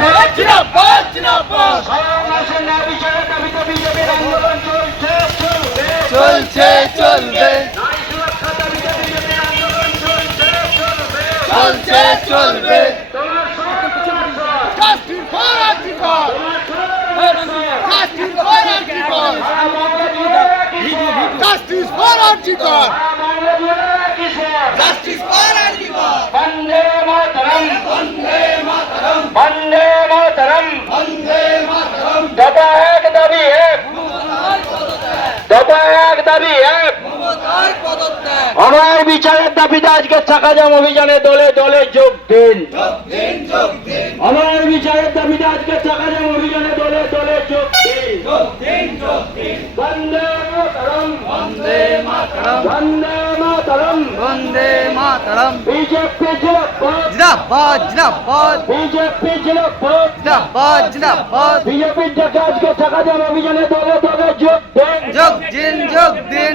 জিন্দাবাদ জিন্দাবাদ চলছে চলবে চলছে চলবে Justice for Antikor! Justice for Antikor! Justice for Antikor! Justice for Antikor! Vande Mataram Vande Mataram! Vande Mataram Vande Mataram! दबा एक दाबी एक दबा एक दाबी एक মমতার পদত্যাগ আমার বিচারের দাবিতে আজকে চাকাজাম অভিযানে দলে দলে যোগ দিন যোগ দিন যোগ দিন আমার বিচারের দাবিতে আজকে চাকাজাম অভিযানে দলে দলে যোগ দিন যোগ দিন যোগ দিন वंदे मातरम বন্দে মাতরম वंदे मातरम বন্দে মাতরম बीजेपी जिंदाबाद জিন্দাবাদ জিন্দাবাদ बीजेपी जिंदाबाद জিন্দাবাদ জিন্দাবাদ बीजेपी ডাকে আজকে চাকাজাম অভিযানে দলে দলে যোগ দিন যোগ দিন যোগ দিন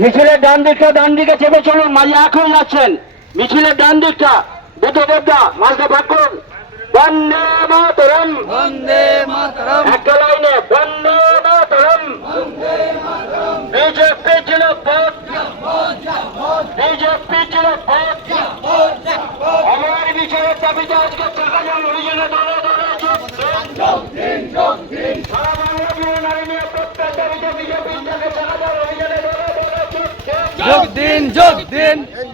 মিছিলের ডান দিকে চেপে চলুন মাঝে এক হয়ে যাচ্ছেন মিছিলের ডান দিকটা বুদ্ধদেবদা মাঝে ভাগ করুন বন্দে মাতরম বন্দে মাতরম একটা লাইনে বন্দে মাতরম বিজেপি জিন্দাবাদ বিজেপি জিন্দাবাদ আমার বিচারের দাবিতে আজকে চাকাজাম অভিযানে দলে দলে যোগ দিন সারা বাংলা জুড়ে নারী নিরাপত্তার দাবিতে বিজেপি ডাকে চাকাজাম অভিযানে দলে দলে যোগ দিন যোগ দিন যোগ দিন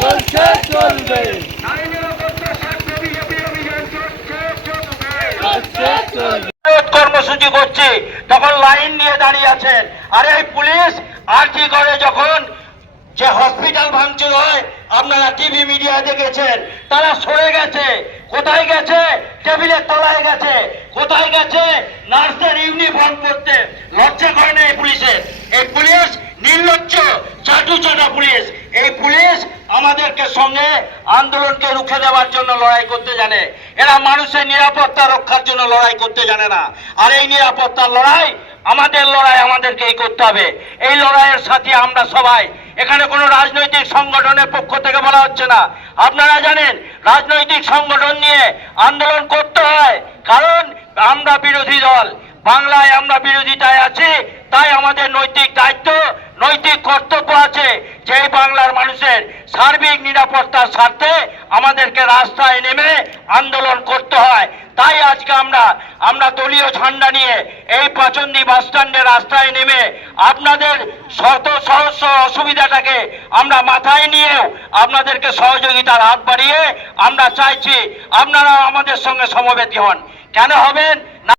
চলছে চলবে চলছে চলবে কর্মসূচি করছে তখন লাইন নিয়ে দাঁড়িয়ে আছেন আরে এই পুলিশ আরজি করে যখন যে হসপিটাল ভাঙচুর হয় আপনারা টিভি মিডিয়া দেখেছেন তারা সরে গেছে কোথায় গেছে টেবিলের তলায় গেছে কোথায় গেছে নার্সদের ইউনিফর্ম পরতে লজ্জা করে না এই পুলিশের এই পুলিশ নির্লজ্জ চাটু চাটা পুলিশ এই পুলিশ আমাদেরকে সঙ্গে আন্দোলনকে রুখে দেওয়ার জন্য লড়াই করতে জানে এরা মানুষের নিরাপত্তা রক্ষার জন্য লড়াই করতে জানে না আর এই নিরাপত্তার লড়াই আমাদের লড়াই আমাদেরকেই করতে হবে এই লড়াইয়ের সাথে আমরা সবাই এখানে কোনো রাজনৈতিক সংগঠনের পক্ষ থেকে বলা হচ্ছে না আপনারা জানেন রাজনৈতিক সংগঠন নিয়ে আন্দোলন করতে হয় কারণ আমরা বিরোধী দল বাংলায় আমরা বিরোধিতায় আছি তাই আমাদের নৈতিক দায়িত্ব নৈতিক কর্তব্য আছে যে বাংলার মানুষের সার্বিক নিরাপত্তার স্বার্থে আমাদেরকে রাস্তায় নেমে আন্দোলন করতে হয় তাই আজকে আমরা দলীয় ঝান্ডা নিয়ে এই পাচন্দি বাস স্ট্যান্ডে রাস্তায় নেমে আপনাদের শত সহস্র অসুবিধাটাকে আমরা মাথায় নিয়েও আপনাদেরকে সহযোগিতার হাত বাড়িয়ে আমরা চাইছি আপনারা আমাদের সঙ্গে সমবেত হন কেন হবেন না